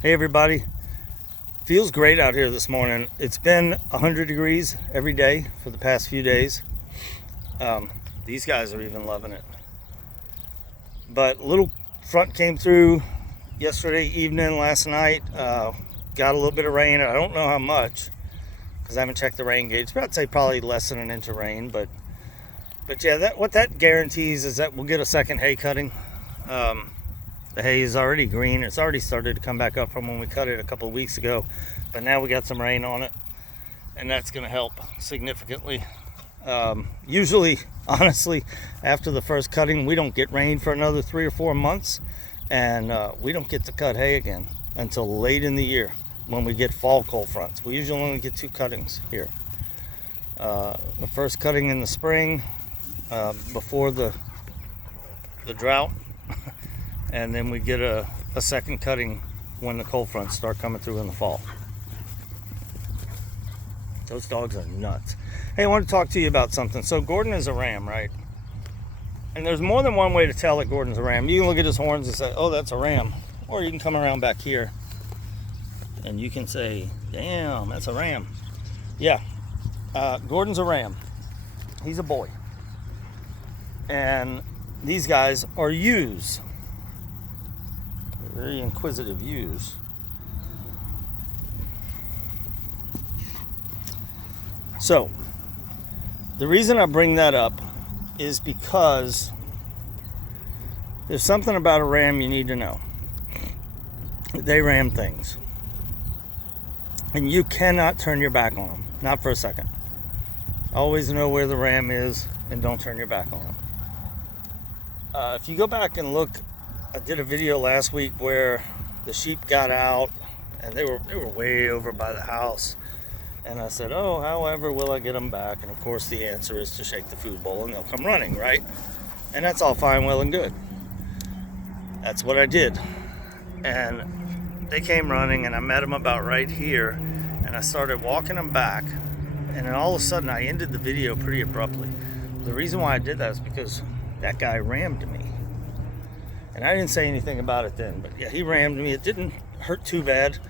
Hey everybody, feels great out here this morning. It's been 100 degrees every day for the past few days. These guys are even loving it. But a little front came through yesterday evening, last night. Got a little bit of rain. I don't know how much because I haven't checked the rain gauge, but I'd say probably less than an inch of rain. But yeah, what that guarantees is that we'll get a second hay cutting. The hay is already green. It's already started to come back up from when we cut it a couple of weeks ago, but now we got some rain on it, and that's going to help significantly. Usually, honestly, after the first cutting, we don't get rain for another 3 or 4 months, and we don't get to cut hay again until late in the year when we get fall cold fronts. We usually only get 2 cuttings here. The first cutting in the spring before the drought, and then we get a second cutting when the cold fronts start coming through in the fall. Those dogs are nuts. Hey, I want to talk to you about something. So Gordon is a ram, right? And there's more than one way to tell that Gordon's a ram. You can look at his horns and say, oh, that's a ram. Or you can come around back here and you can say, damn, that's a ram. Yeah, Gordon's a ram. He's a boy. And these guys are ewes. Very inquisitive ewes. So, the reason I bring that up is because there's something about a ram you need to know. They ram things. And you cannot turn your back on them. Not for a second. Always know where the ram is and don't turn your back on them. If you go back and look, I did a video last week where the sheep got out and they were way over by the house. And I said, oh, however will I get them back? And of course the answer is to shake the food bowl and they'll come running, right? And that's all fine, well and good. That's what I did. And they came running and I met them about right here. And I started walking them back. And then all of a sudden I ended the video pretty abruptly. The reason why I did that is because that guy rammed me. And I didn't say anything about it then, but yeah, he rammed me. It didn't hurt too bad.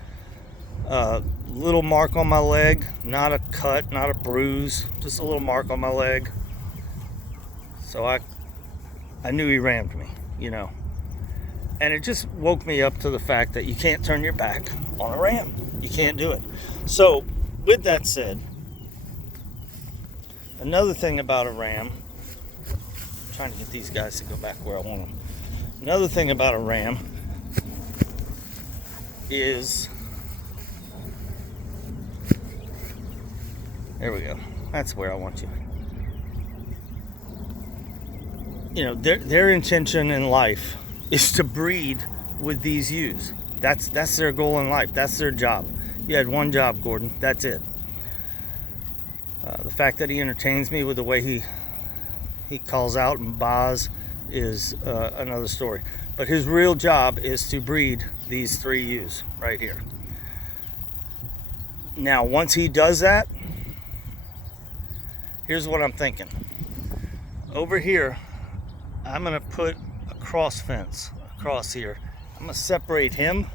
Little mark on my leg, not a cut, not a bruise, just a little mark on my leg. So I knew he rammed me, you know. And it just woke me up to the fact that you can't turn your back on a ram. You can't do it. So with that said, another thing about a ram, I'm trying to get these guys to go back where I want them. Another thing about a ram is, there we go. That's where I want you. You know, their intention in life is to breed with these ewes. That's their goal in life. That's their job. You had one job, Gordon. That's it. The fact that he entertains me with the way he calls out and baas is another story. But his real job is to breed these 3 ewes right here. Now, once he does that, here's what I'm thinking. Over here, I'm going to put a cross fence across here. I'm going to separate him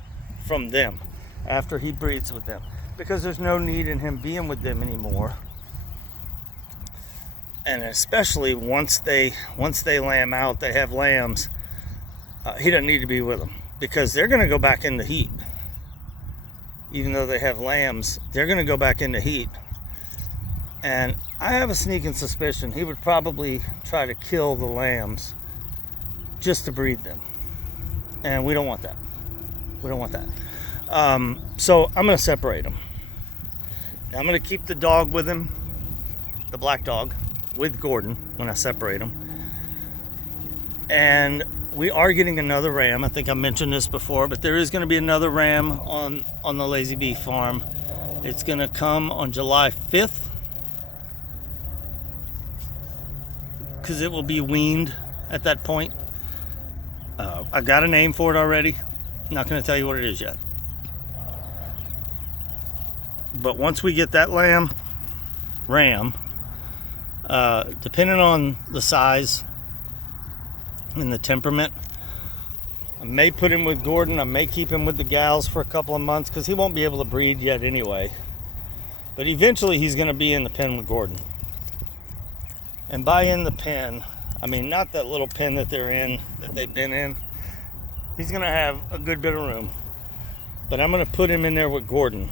from them after he breeds with them, because there's no need in him being with them anymore. And especially once they lamb out, they have lambs, he doesn't need to be with them, because they're going to go back into heat. Even though they have lambs, they're going to go back into heat. And I have a sneaking suspicion he would probably try to kill the lambs just to breed them. And we don't want that. We don't want that. So I'm going to separate them. I'm going to keep the dog with him, the black dog, with Gordon when I separate them. And we are getting another ram. I think I mentioned this before, but there is going to be another ram on the Lazy Bee farm. It's going to come on July 5th because it will be weaned at that point. I got a name for it already. I'm not going to tell you what it is yet. But once we get that ram, depending on the size and the temperament, I may put him with Gordon. I may keep him with the gals for a couple of months because he won't be able to breed yet anyway. But eventually he's going to be in the pen with Gordon. And by in the pen, I mean not that little pen that they're in, that they've been in. He's going to have a good bit of room. But I'm going to put him in there with Gordon.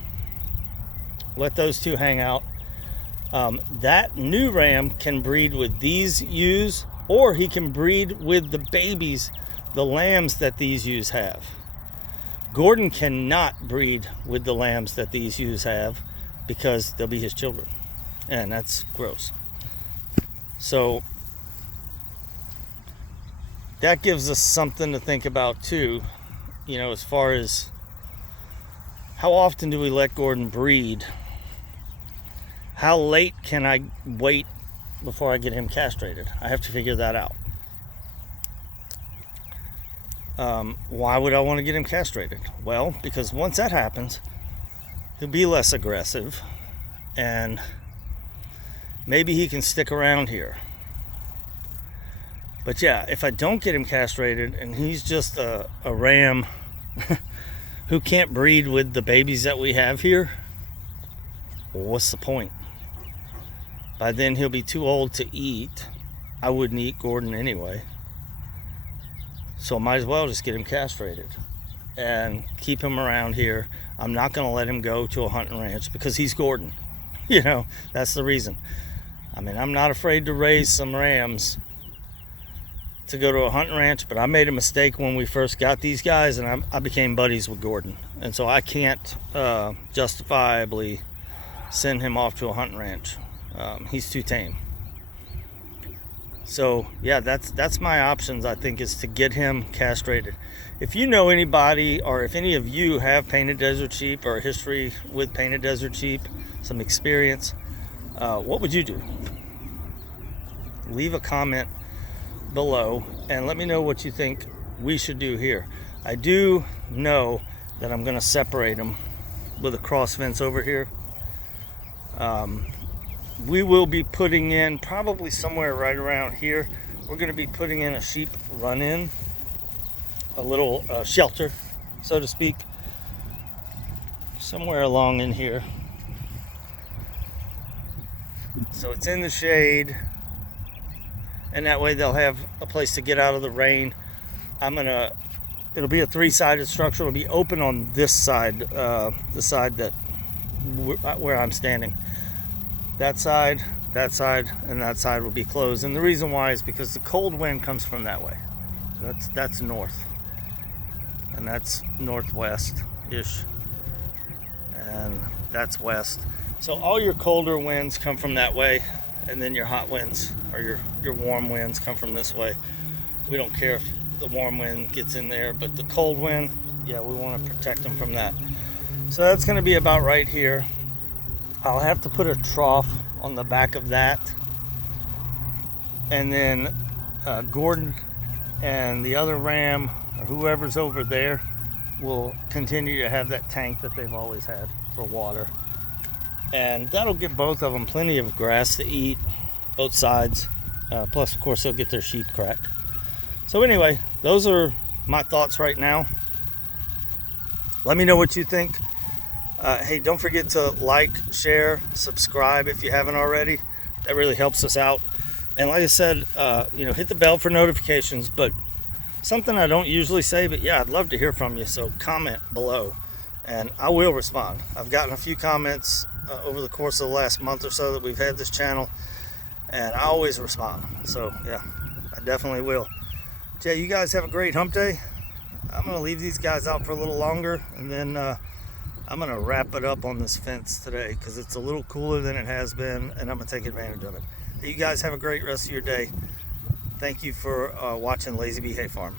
Let those two hang out. That new ram can breed with these ewes, or he can breed with the babies, the lambs that these ewes have. Gordon cannot breed with the lambs that these ewes have because they'll be his children, and that's gross. So that gives us something to think about too, you know, as far as how often do we let Gordon breed? How late can I wait before I get him castrated? I have to figure that out. Why would I want to get him castrated? Well, because once that happens, he'll be less aggressive, and maybe he can stick around here. But yeah, if I don't get him castrated and he's just a ram who can't breed with the babies that we have here, well, what's the point? By then he'll be too old to eat. I wouldn't eat Gordon anyway. So I might as well just get him castrated and keep him around here. I'm not going to let him go to a hunting ranch because he's Gordon. You know, that's the reason. I mean, I'm not afraid to raise some rams to go to a hunting ranch, but I made a mistake when we first got these guys, and I became buddies with Gordon. And so I can't justifiably send him off to a hunting ranch. He's too tame. So yeah, that's my options, I think, is to get him castrated. If you know anybody, or if any of you have painted desert sheep or a history with painted desert sheep, some experience, what would you do? Leave a comment below and let me know what you think we should do here. I do know that I'm going to separate them with a cross fence over here. We will be putting in, probably somewhere right around here, we're going to be putting in a sheep run-in, a little shelter, so to speak, somewhere along in here. So it's in the shade, and that way they'll have a place to get out of the rain. It'll be a three-sided structure. It'll be open on this side, the side that where I'm standing. That side, and that side will be closed. And the reason why is because the cold wind comes from that way. That's north, and that's northwest-ish, and that's west. So all your colder winds come from that way, and then your hot winds, or your warm winds, come from this way. We don't care if the warm wind gets in there, but the cold wind, yeah, we want to protect them from that. So that's going to be about right here. I'll have to put a trough on the back of that, and then Gordon and the other ram, or whoever's over there, will continue to have that tank that they've always had for water, and that'll give both of them plenty of grass to eat, both sides. Plus, of course, they'll get their sheep cracked. So anyway, those are my thoughts right now. Let me know what you think. Hey, don't forget to like, share, subscribe if you haven't already. That really helps us out. And like I said, hit the bell for notifications. But something I don't usually say, but yeah, I'd love to hear from you. So comment below, and I will respond. I've gotten a few comments over the course of the last month or so that we've had this channel, and I always respond. So yeah, I definitely will. Yeah, you guys have a great hump day. I'm going to leave these guys out for a little longer, and then I'm going to wrap it up on this fence today because it's a little cooler than it has been, and I'm going to take advantage of it. You guys have a great rest of your day. Thank you for watching Lazy Bee Hay Farm.